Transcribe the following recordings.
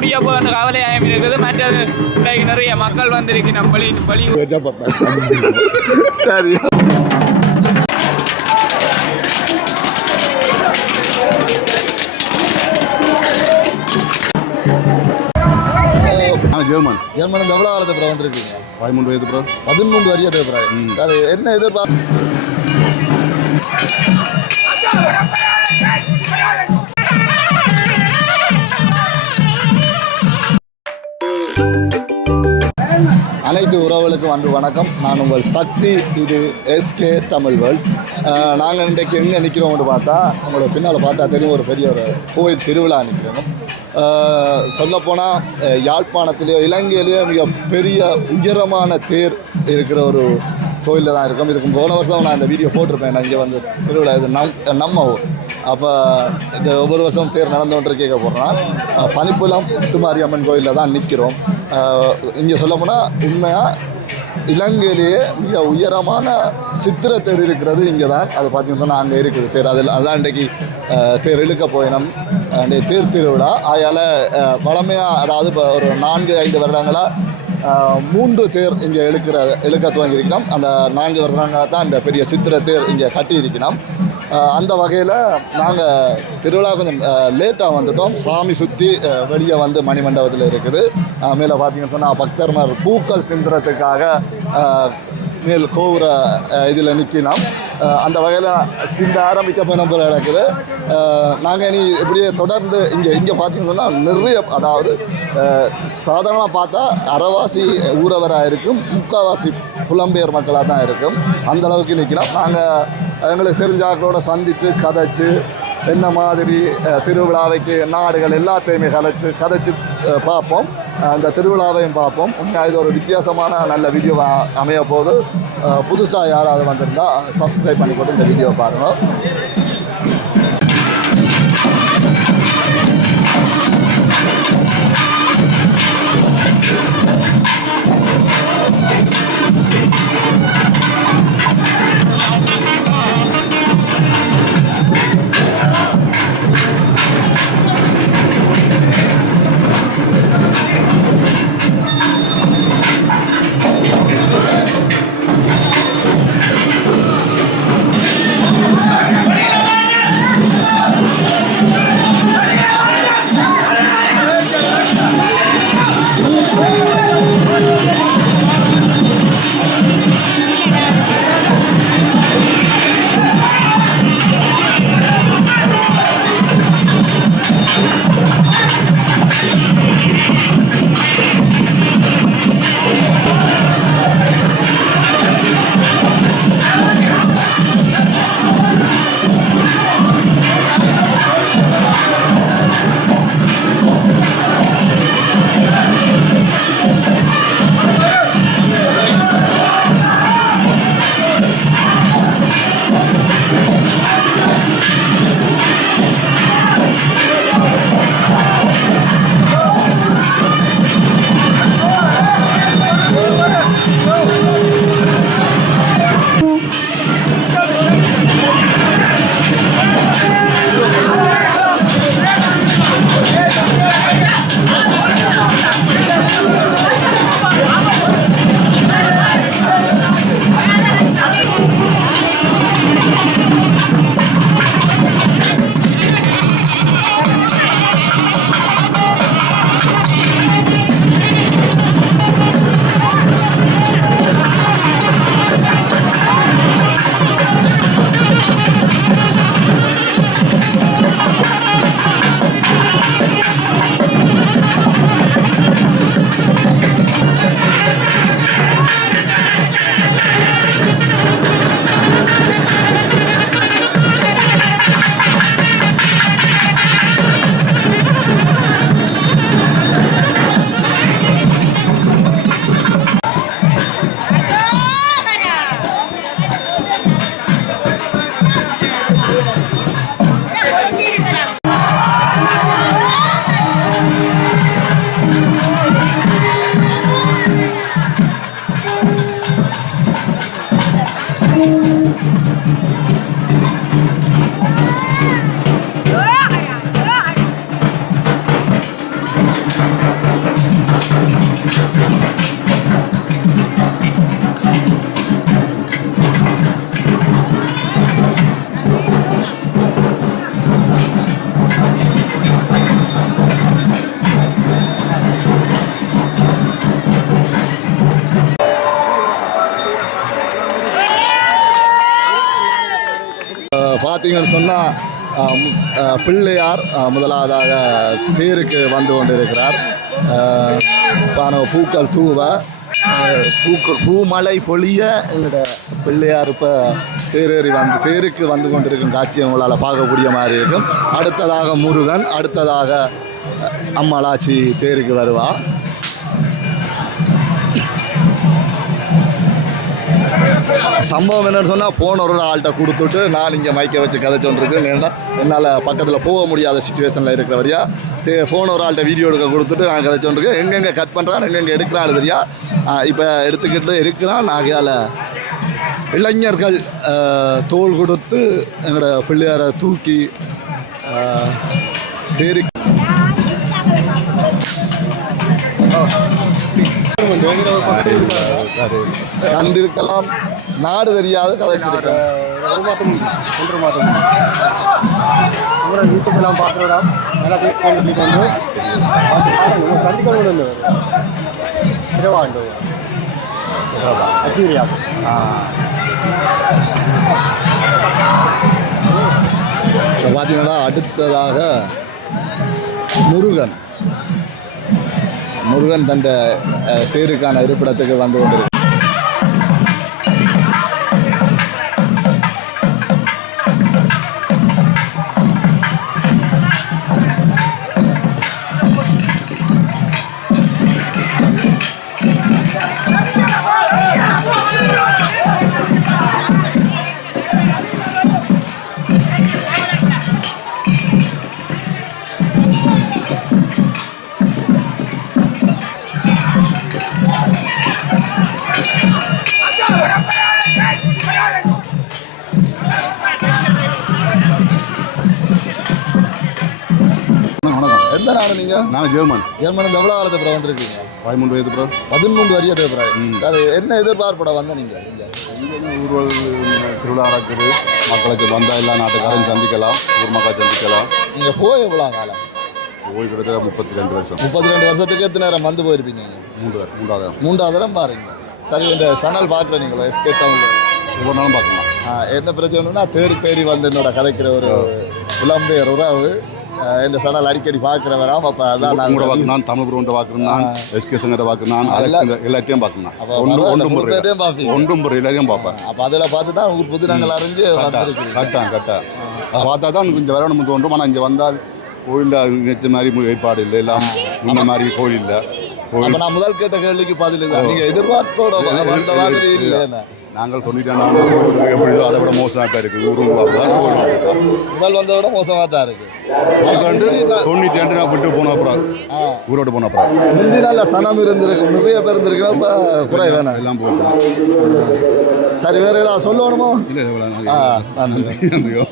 முடிய போகிற கவலையாயம் இருக்குது. மற்றது இன்றைக்கு நிறைய மக்கள் வந்திருக்கு நம்ம பலி சரி. ஜெர்மன் எவ்வளோ காலத்து அப்புறம் வந்துருக்கீங்க? 13 வயது ப்ரோ. 13 வயது அப்புறம். சரி, என்ன எதிர்பார்ப்பு? அனைத்து உறவுகளுக்கும் அன்று வணக்கம். நான் உங்கள் சக்தி. இது எஸ்கே தமிழ் வேர்ல்ட். நாங்கள் இன்றைக்கு எங்கே நிற்கிறோம்னு பார்த்தா, உங்களை பின்னால் பார்த்தா தெரியும், ஒரு பெரிய ஒரு கோயில் திருவிழா நிற்கிறோம். சொல்லப்போனால் யாழ்ப்பாணத்திலேயோ இலங்கையிலேயோ மிக பெரிய உயரமான தேர் இருக்கிற ஒரு கோயிலில் தான் இருக்கும். இதுக்கு போன வருஷம் நான் இந்த வீடியோ போட்டிருப்பேன். நான் இங்கே வந்து திருவிழா இது நம்ம ஊர். அப்போ இந்த ஒவ்வொரு வருஷம் தேர் நடந்துகிட்டு கேட்க போகிறோன்னா பனிப்புலம் முத்துமாரியம்மன் கோயிலில் தான் நிற்கிறோம். இங்கே சொல்லப்போனால் உண்மையாக இலங்கையிலேயே மிக உயரமான சித்திர தேர் இருக்கிறது இங்கே தான். அது பார்த்தீங்கன்னு சொன்னால் அங்கே இருக்குது தேர். அதுதான் இன்றைக்கு தேர் இழுக்க போயினோம். இன்றைய தேர் திருவிழா. அதால் வளமையாக, அதாவது இப்போ ஒரு 4-5 வருடங்களாக 3 தேர் இங்கே இழுக்க துவங்கியிருக்கணும். அந்த 4 வருடங்களாக தான் இந்த பெரிய சித்திர தேர் இங்கே கட்டியிருக்கணும். அந்த வகையில் நாங்கள் திருவிழா கொஞ்சம் லேட்டாக வந்துட்டோம். சாமி சுற்றி வெளியே வந்து மணிமண்டபத்தில் இருக்குது. மேலே பார்த்தீங்கன்னு சொன்னால் பக்தர்மார் பூக்கள் சிந்துறதுக்காக மேல் கோபுர இதில் நிற்கினோம். அந்த வகையில் சிந்த ஆரம்பிக்க போன போல நடக்குது. நாங்கள் இனி இப்படியே தொடர்ந்து இங்கே பார்த்தீங்கன்னா நிறைய, அதாவது சாதாரணமாக பார்த்தா அரைவாசி ஊரவராக இருக்கும், முக்கால்வாசி புலம்பெயர் மக்களாக தான் இருக்கும். அந்தளவுக்கு நிற்கிறோம். நாங்கள் எங்களுக்கு தெரிஞ்ச ஆட்களோட சந்தித்து கதைச்சு என்ன மாதிரி திருவிழாவைக்கு நாடுகள் எல்லாத்தையுமே கதைச்சு பார்ப்போம். அந்த திருவிழாவையும் பார்ப்போம். உண்மையாக இது ஒரு வித்தியாசமான நல்ல வீடியோ அமைய போது. புதுசாக யாராவது வந்திருந்தால் சப்ஸ்கிரைப் பண்ணி போட்டு இந்த வீடியோ பாருங்கள். பார்த்தீங்கன்னு சொன்னால் பிள்ளையார் முதலாவதாக தேருக்கு வந்து கொண்டிருக்கிறார். பூக்கள் தூவ பூமழை பொழிய எங்களோட பிள்ளையார் இப்போ தேருக்கு வந்து கொண்டிருக்கும் காட்சியை உங்களால் பார்க்கக்கூடிய மாதிரி இருக்கும். அடுத்ததாக முருகன், அடுத்ததாக அம்மாளாச்சி தேருக்கு வருவா. சம்பவம் என்னன்னு சொன்னால் போன ஒரு ஆள்கிட்ட கொடுத்துட்டு நான் இங்கே மைக்கை வச்சு கதைச்சோன்றிருக்கேன். ஏன்னா என்னால் பக்கத்தில் போக முடியாத சுச்சுவேஷனில் இருக்கிறவரையா ஃபோன் ஒரு ஆள்கிட்ட வீடியோ எடுக்க கொடுத்துட்டு நான் கதைச்சோன்றிருக்கேன். எங்கெங்கே கட் பண்ணுறான் எங்கெங்கே எடுக்கிறான்னு தெரியா. இப்போ எடுத்துக்கிட்டு இருக்கிறான். ஆகையால் இளைஞர்கள் தோள் கொடுத்து எங்களோட பிள்ளையாரை தூக்கி தேரி கண்டிருக்கலாம். நாடு தெரியாத கதைச்சிருக்கேன். ஒன்று மாதம் யூடியூப்லாம் பார்க்குறோம். நல்லா வீட்டு வந்து சந்திக்கணும் இரவாண்டு அத்தீரியாது. பார்த்தீங்கன்னா அடுத்ததாக முருகன் தந்த தேருக்கான இருப்பிடத்துக்கு வந்து கொண்டிருக்கு. எந்த நாடு நீங்கள்? நான் ஜெர்மன். ஜெர்மன் எவ்வளோ காலத்து அப்புறம் வந்திருக்கீங்க? 13 வயது ப்ரோ. 13 வயது அப்புறம். சார் என்ன எதிர்பார்ப்போட வந்த நீங்கள்? ஊர்வல் திருவிழா நடக்குது. மக்களுக்கு வந்தால் எல்லா நாட்டுக்காரையும் சந்திக்கலாம், ஊர் மக்கள் சந்திக்கலாம். நீங்கள் போய் எவ்வளோ காலம்? போய் கிட்டத்தட்ட 32 வருஷம். 32 வருஷத்துக்கு எத்தனை நேரம் வந்து போயிருப்பீங்க? 3வது தரம் பாருங்க. சரி, இந்த சேனல் பார்க்குறேன் நீங்களா? எஸ்கே தமிழ் ஒவ்வொரு நாளும் பார்க்கலாம். என்ன பிரச்சனைனா தேடி வந்து என்னோட கதைக்கிற ஒரு புலம்பெயர் உறவு இந்த சேனல் அடிக்கடி பார்க்குறவராம். அப்போ அதான் நாங்கள் பார்க்கணும். தமிழ் குருவன்ட்ட பார்க்கணும், எஸ்கே சங்கத்தை பார்க்கணும், எல்லாத்தையும் பார்க்கணும். ஒன்றும் எல்லாரையும் பார்ப்பேன். அப்போ அதில் பார்த்து தான் உங்களுக்கு புதினங்கள் அறிஞ்சு கரெக்டாக பார்த்தா தான் கொஞ்சம் வரணும் தோன்றும். ஆனால் இங்கே வந்தால் கோயிலில் நினைச்ச மாதிரி ஏற்பாடு இல்லை, எல்லாம் முன்ன மாதிரி கோயில் இல்லை. அப்போ நான் முதல் கேட்ட கேள்விக்கு பதில் இல்லை. நீங்கள் எதிர்பார்ப்போட வந்த மாதிரி இல்லை. நாங்கள் 92 எப்படியோ அதை விட மோசமாக இருக்குது. ஊரும் முதல் வந்ததை விட மோசமாக தான் இருக்குது. 92 நான் விட்டு போன அப்புறம் ஊரோடு போன அப்புறம் முந்தி நாள் சனம் இருந்திருக்கு, நிறைய பேர் இருந்திருக்கு. இப்போ குறை வேணாம், எல்லாம் போயிட்டு. சரி, வேறு ஏதாவது சொல்லணுமோ? இல்லை, நன்றியோ.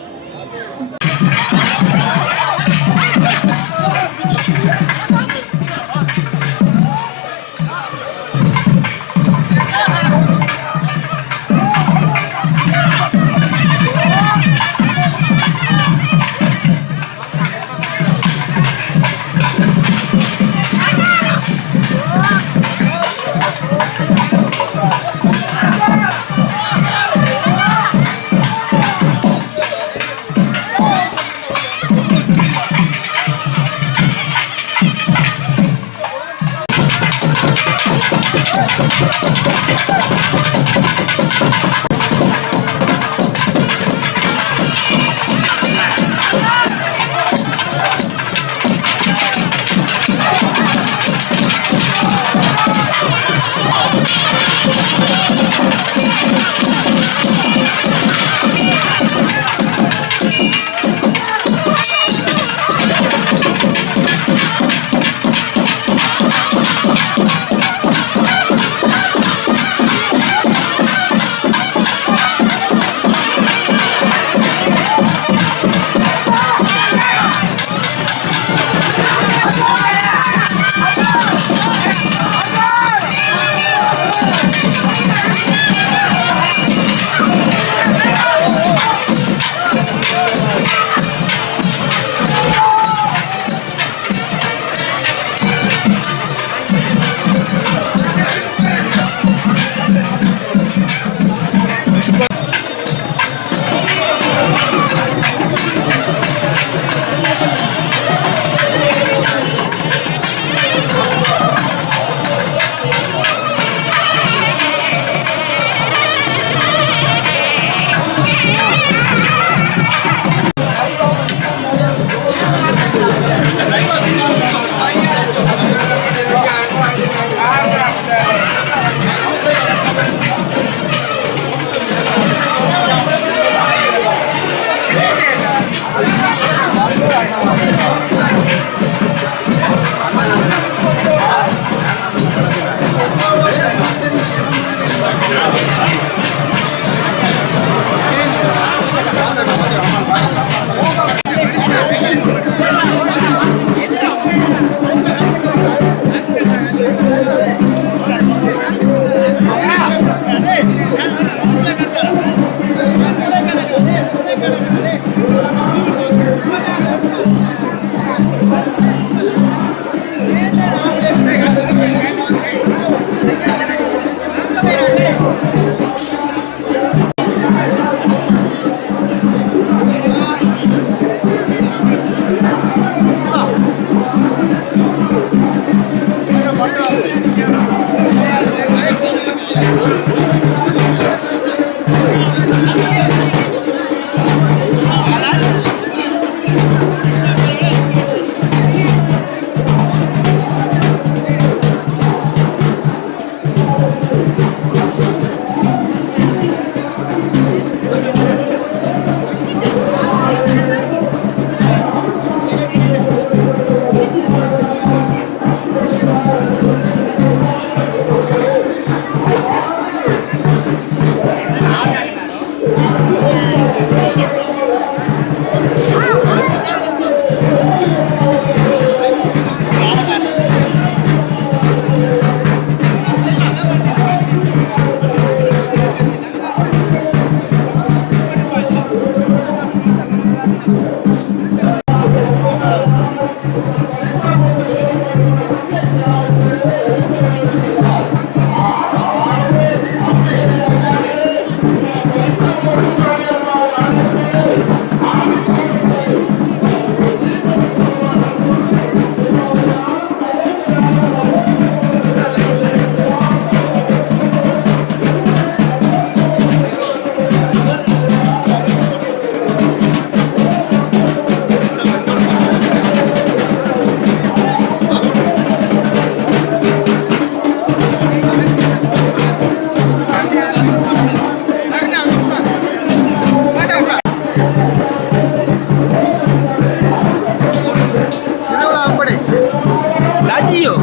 Tajio.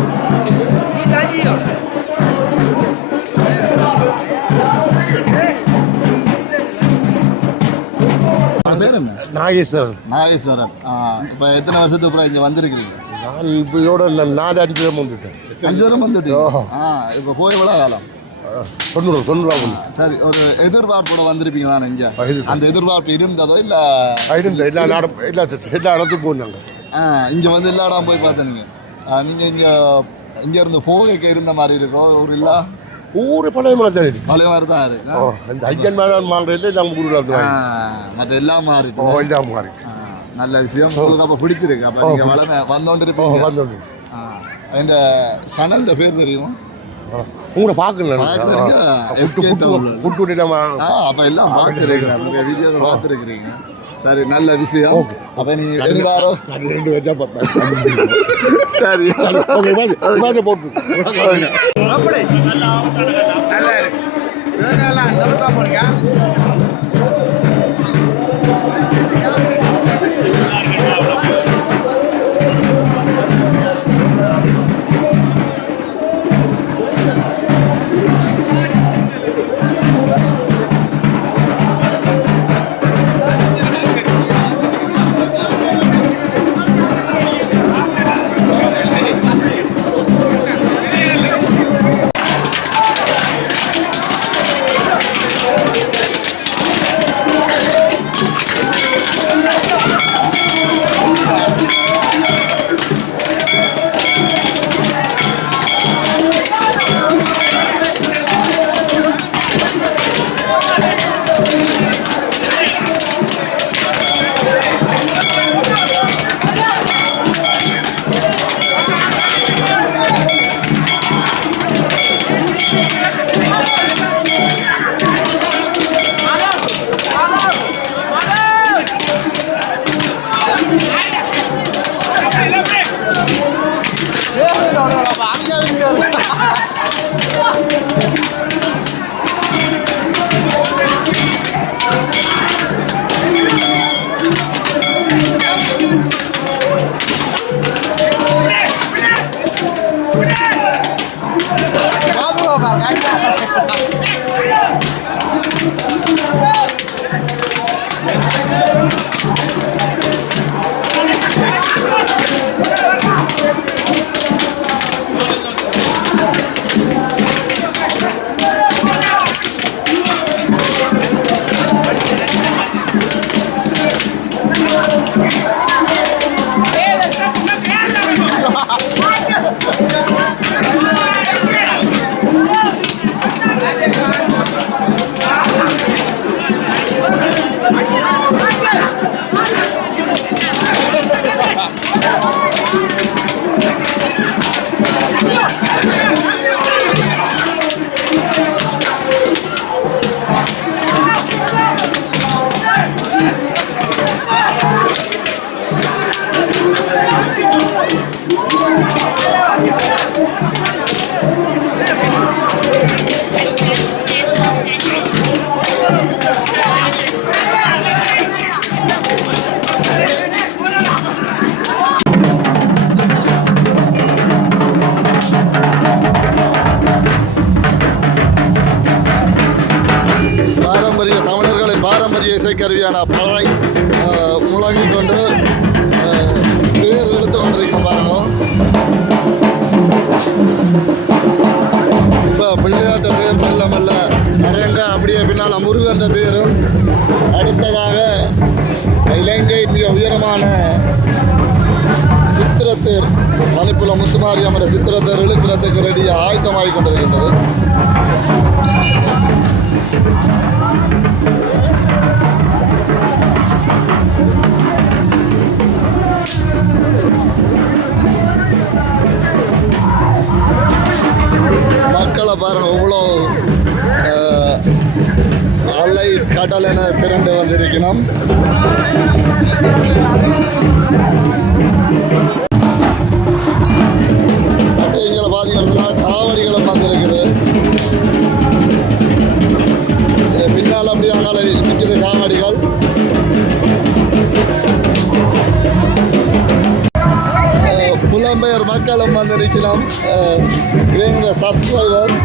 Ni tajio. உங்க பேர் என்ன? நாகேஸ்வரன். நாகேஸ்வரன். இப்போ எத்தனை வருஷத்துக்கு அப்புறம் இங்கே வந்திருக்கிறீங்க? நான் இப்போ இதோட 4 அடிக்கிறேன் வந்துட்டேன். 5 வருஷம் வந்துட்டீங்க. இப்போ போய் எவ்வளோ காலம்? 90 சரி, ஒரு எதிர்பார்ப்போட வந்திருப்பீங்க தானே இங்கே? அந்த எதிர்பார்ப்பு இருந்ததோ இல்லை? இருந்த எல்லா இடத்துக்கும் போனாங்க. இங்கே வந்து எல்லா இடம் போய் பார்த்தீங்க. நீங்கள் இங்கே இருந்து போகைக்கு இருந்த மாதிரி இருக்கோ ஒரு இல்லை? ஊர் பழைய மாதிரி தான் இருக்கு. பழைய மாதிரி தான் இருக்கு. இந்த ஐயன் மேடம் மாறுறது நம்ம ஊரில் மற்ற எல்லாம் மாறி எல்லாம் மாறி. நல்ல விஷயம். உங்களுக்கு அப்போ பிடிச்சிருக்கு. அப்போ நீங்கள் வந்தோண்டு இருப்பீங்க. வந்தோண்டு. இந்த சேனல்ல பேர் தெரியுமா? உங்களை பார்க்கல அப்போ எல்லாம் பார்த்துருக்கீங்க, நிறைய வீடியோக்கள் பார்த்துருக்கிறீங்க. சரி, நல்ல விஷயம். அப்போ நீ எல்லாரும் 2 பேர் பார்த்தேன். சரி, போட்டு இசைக்கருவியான பறை முழங்கிக் கொண்டு தேர் இழுத்து கொண்டிருக்கோம் பாருங்க. இப்போ பிள்ளையாட்ட தேர் மெல்ல மெல்ல அரங்க அப்படியே பின்னால் முருகன்ற தேரும், அடுத்ததாக இலங்கை மிக உயரமான சித்திரத்தேர் மணிப்புல முத்துமாரியம்மன் சித்திரத்தேர் இழுக்கிறதுக்கு ரெடியாக ஆயத்தமாகி கொண்டிருக்கின்றது. மக்களை பாருங்க, இவ்வளோ அலை கடல் என திரண்டு வந்திருக்கணும். அப்படிங்கிற பார்த்தீங்கன்னா காவடிகளும் வந்திருக்குது. பின்னால் அப்படி ஆனால் நிற்கிது காவடிகள். புலம்பெயர் மக்களும் வந்திருக்கணும். வந்திருக்கிறோம் இவங்க சப்ஸ்கிரைபர்ஸ்.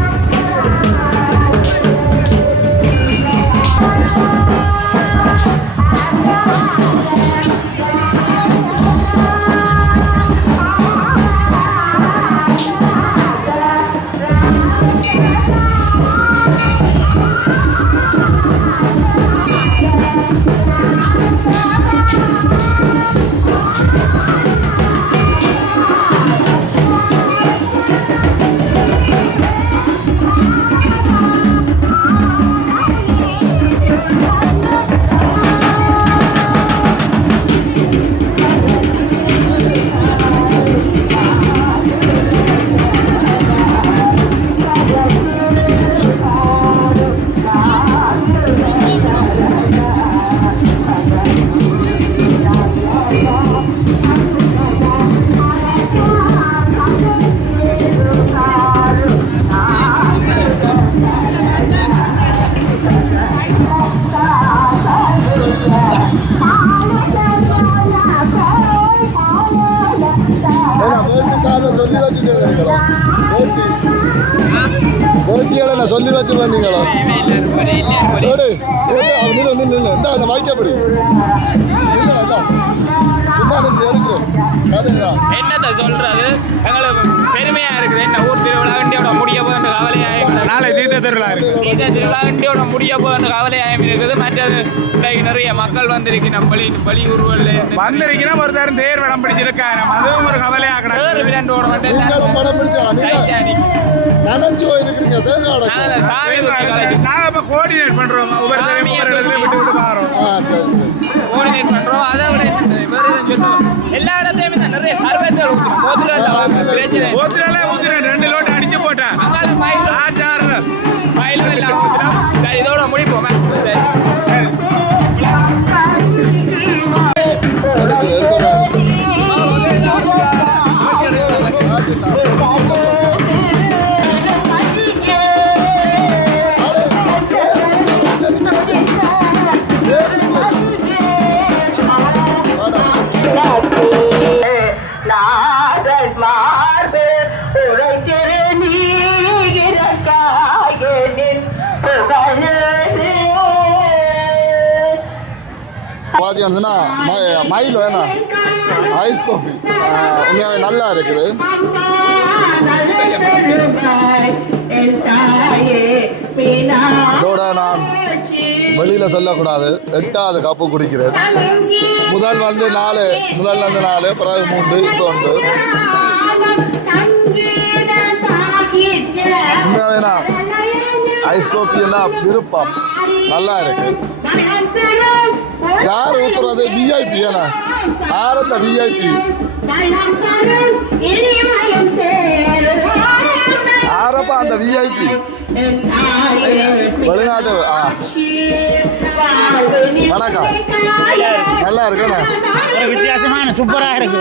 சொல்லி வச்சு செய்வீங்களோ போட்டியால நான் சொல்லி வச்சு பண்ணீங்களோ இந்த வாய்க்கப்படி சும்மா எடுக்கிறேன் என்னத்த சொல்றது எங்களுக்கு பெருமையா இருக்குது. என்ன ஊர் திருவிழா வண்டியோட முடிய போகின்ற கவலையாக நாளை தீர்த்த திருவிழா இருக்கு. தீர்த்த திருவிழா வண்டியோட முடிய போகின்ற கவலையாக இருக்குது. மற்றது இன்றைக்கு நிறைய மக்கள் வந்திருக்கணும். பலி ஊர்வல் வந்திருக்கணும். ஒருத்தர் தேர் வடம் பிடிச்சிருக்காங்க. அதுவும் ஒரு கவலையாக விளையாண்டோட நனைஞ்சு போயிருக்கிறீங்க. நாங்கள் இப்போ கோஆர்டினேட் பண்ணுறோம். ஒவ்வொரு விட்டு விட்டு பாரோம் கோஆர்டினேட் பண்ணுறோம். அதை விட சொல்லுவோம் எல்லா இடத்தையுமே நிறைய சர்வத்தில் ஊற்றுறோம். போத்துறாலே ஊற்றுறேன். 2 லோட்டு அடிச்சு போட்டேன். மயில் எல்லாம் ஊற்றுறோம். சரி இதோட முடிப்போம். சரி பார்த்தீங்கன்னா மயில் வேணாம் ஐஸ் காஃபி உண்மையாகவே நல்லா இருக்குது. இதோட நான் வெளியில் சொல்லக்கூடாது 8வது கப்பு குடிக்கிறேன். முதல் வந்து 4 பிறகு 3 இப்போ உண்டு. உண்மையாகவே ஐஸ் காஃபி எல்லாம் விருப்பம் நல்லா இருக்கு. யார் ஊத்துறது? விஐபி ஏன்னா ஆரத்த விஐபி ஆரப்பா அந்த விஐபி வெளிநாட்டு. வணக்கம். நல்லா இருக்குண்ணே. ஒரு வித்தியாசமான சூப்பராக இருக்கு.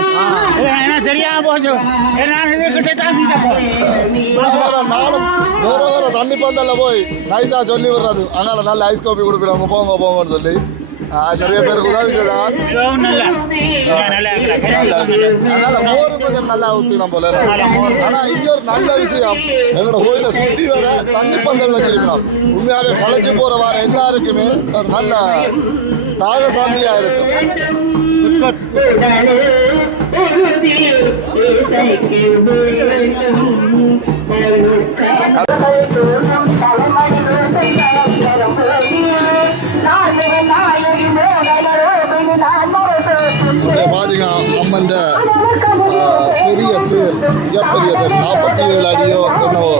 ஏன்னா தெரியாம போச்சு. நானும் வேற தண்ணி பந்தல்ல போய் நைஸா சொல்லி விடுறது. அதனால நல்ல ஐஸ் காஃபி கொடுப்போம் போங்கன்னு சொல்லி நிறைய பேருக்கு உதவி செய்தான். அதனால மோரு கொஞ்சம் நல்லா ஊற்றினோம் போல. ஆனா இங்க ஒரு நல்ல விஷயம், என்னோட கோயிலை சுத்தி வர தண்ணி பந்தல் வச்சிருக்கணும். உண்மையாவே களைச்சு போற வார எல்லாருக்குமே ஒரு நல்ல தாக சாந்தியா இருக்கும். பாத்தீங்க அம்மன் பெரிய தேர், மிகப்பெரிய தேர், 47 அடியோ என்னவோ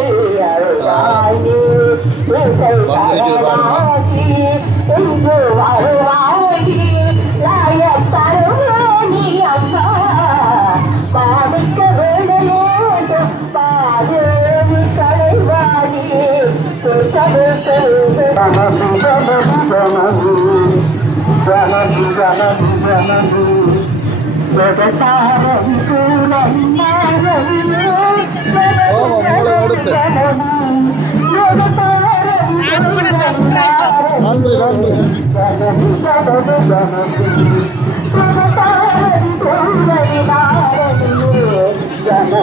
வந்திருக்குது பாருங்க. நன்றி நன்றி. இது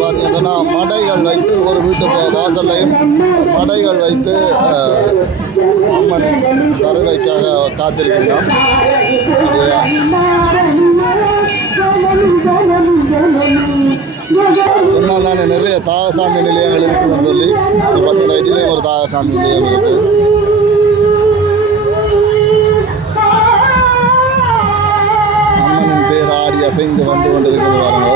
பார்த்தீங்கன்னா மடைகள் வைத்து ஒரு வீட்டு வாசல்லையும் மடைகள் வைத்து அம்மன் வரவைக்காக காத்திருக்கின்றோம். சொன்னால் தானே நிறைய தாகசாந்தி நிலையங்கள் இருக்குதுன்னு சொல்லி இப்போ பார்த்தீங்கன்னா இதுலேயும் ஒரு தாகசாந்தி நிலையம் இருக்குது. அம்மனின் தேர் ஆடி அசைந்து வந்து கொண்டிருக்கிறது பாருங்க.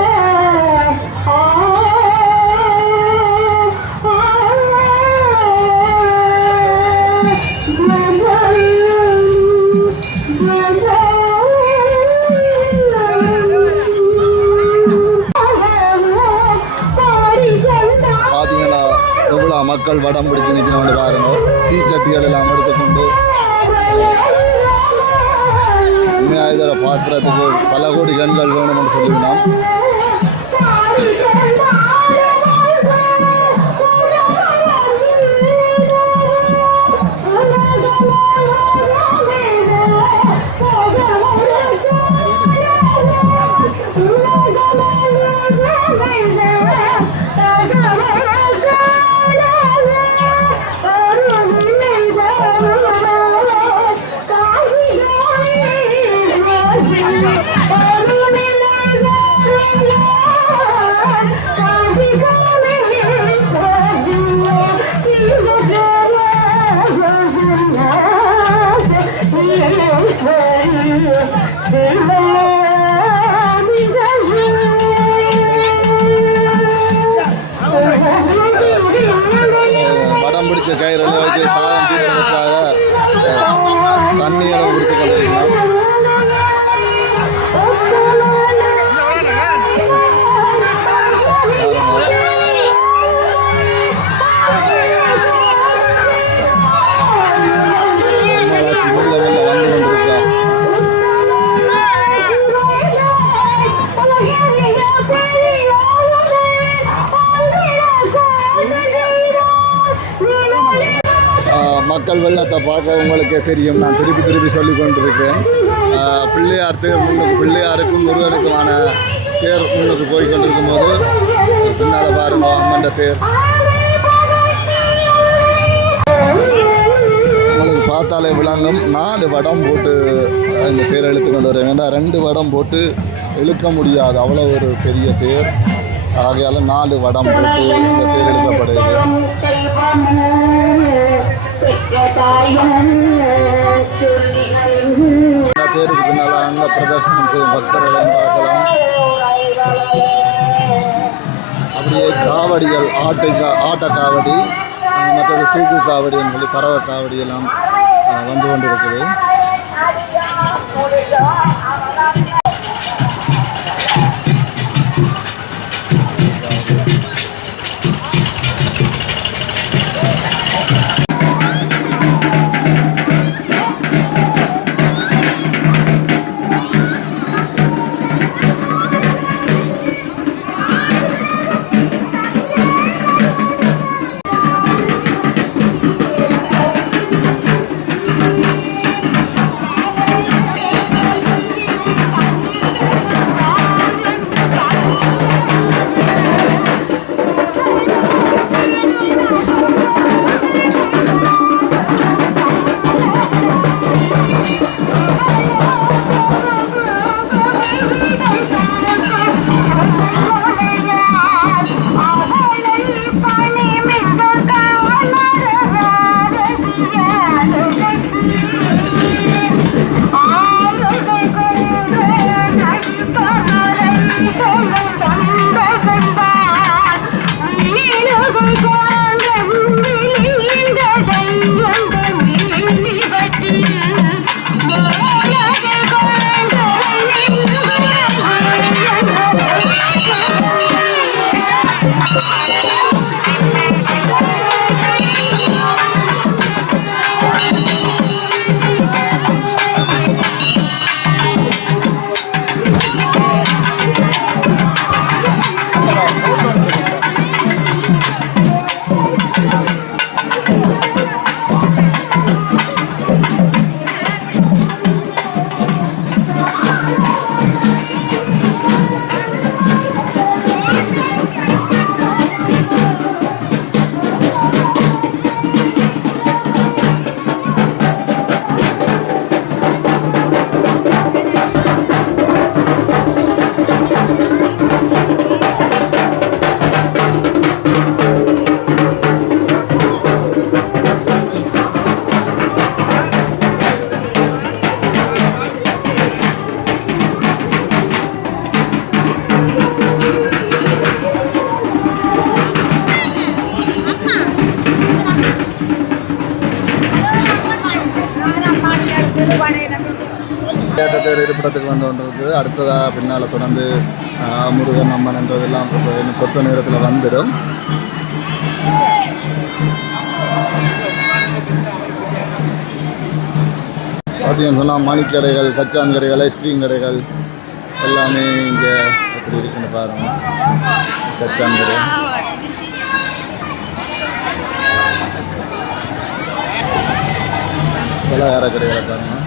பார்த்தீங்கன்னா எவ்வளோ மக்கள் வடம் பிடிச்சு நிற்கணும்னு பாருங்க. தீச்சட்டிகள் எல்லாம் எடுத்துக்கொண்டு உண்மையாக இதில் பார்க்குறதுக்கு பல கோடி கண்கள் வேணும்னு சொல்லிவிடலாம். வடம் பிடிச்ச கயிறு வைத்து தாகம் தீர்ப்பதற்காக தண்ணியை கொடுத்து கொண்டிருக்கலாம். மெல்ல மெல்ல வந்து கொண்டிருக்கிறார். மக்கள் வெள்ளத்தை பார்க்க உங்களுக்கே தெரியும். நான் திருப்பி திருப்பி சொல்லி கொண்டிருக்கிறேன். பிள்ளையார் தேர் முன்னுக்கு, பிள்ளையாருக்கும் முருகனுக்குமான தேர் முன்னுக்கு போய் கொண்டிருக்கும் போது பின்னால் பாருங்க அம்மன் தேர். உங்களுக்கு பார்த்தாலே விளங்கும். 4 வடம் போட்டு இந்த தேர் இழுத்து கொண்டு வரேன். ஏன்னா 2 வடம் போட்டு இழுக்க முடியாது, அவ்வளோ ஒரு பெரிய தேர். ஆகையால் 4 வடம் போட்டு இந்த தேர் இழுக்கப்படுது. தேருக்கு பின்னால் அங்கே பிரதர்சனம் செய்யும் பக்தர்களையும் பார்க்கலாம். அப்படியே காவடிகள், ஆட்ட காவடி, மற்றது தூக்கு காவடின்னு சொல்லி பறவை காவடி எல்லாம் வந்து கொண்டிருக்குது. கட்டத்துக்கு வந்து கொண்டு இருக்குது. அடுத்ததாக பின்னால் தொடர்ந்து முருகன் அம்மன் என்றதெல்லாம் இன்னும் சொற்ப நேரத்தில் வந்துடும். பார்த்தீங்கன்னு சொன்னால் மணிக்கடைகள், கச்சான் கடைகள், ஐஸ்கிரீம் கடைகள் எல்லாமே இங்கே எப்படி இருக்குன்னு பாருங்கள். கச்சான் கடை, பலகார கடைகளை பாருங்கள்.